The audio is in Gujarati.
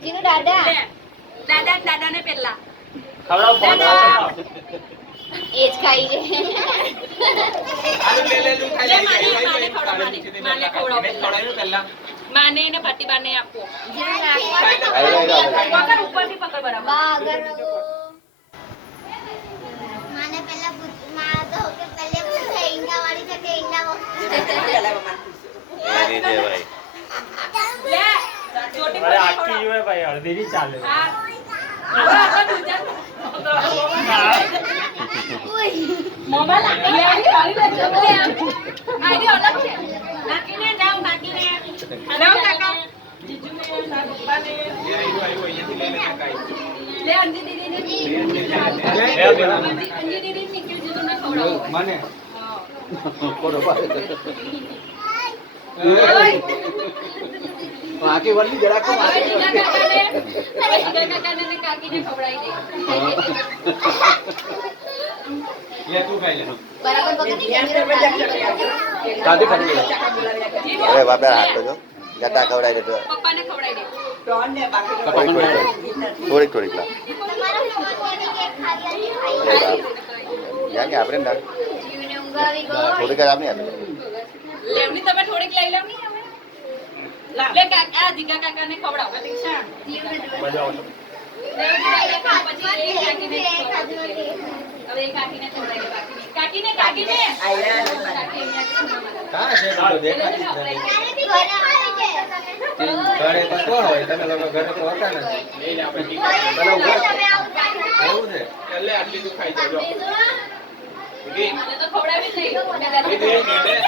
જીનુ દાદા દાદા ને પેલા એજ ખાઈ છે માને ને ફાટીબાને આપો ઉપરથી પકડ બરાબર માને પહેલા માં તો કે પહેલે પૂછે ઈંડા વાળી છે કે ઈંડા એ નહીં છે ભાઈ લે ચોટી પર આખી હોય ભાઈ અડધી ની ચાલે મોબાઈલ આઈડી અલગ છે નાખીને જાવ નાખીને જાવ કાકા જીજુને ના પપ્પાને લે અંજી દીદીને અંજી દીદી નિકલ જીજુને ખવડાવો મને આખી વલ્લી જરાક તો કાકાને ને કાકીને ખવડાવી દે લે તું ખાઈ લે બરાબર પકડી કાઢી ખાઈ લે અરે બાપા હાથ તો જો ગટા ખવડાવી દેતો પપ્પાને ખવડાવી દે થોડીક થોડીક લાવ તમારો છોકરાની કેક ખાવી યા કે આપણે ના જીવને ઊંઘ આવી થોડીક જ આપને આપે લેવની તમે થોડીક લઈ લેવ ની અમે લે કાકા જીગા કાકાને ખવડાવો દીક્ષા હવે કાકીને ખવડાવી દે કાકીને કાકીને હા છે તો દેખાતી ઘરે તો કોણ હોય તમે લોકો ઘરે તો હોતા નથી લઈને આપણે એવું છે એટલે આટલી તું ખાઈ જાજો મને તો ખવડાવી જ નહીં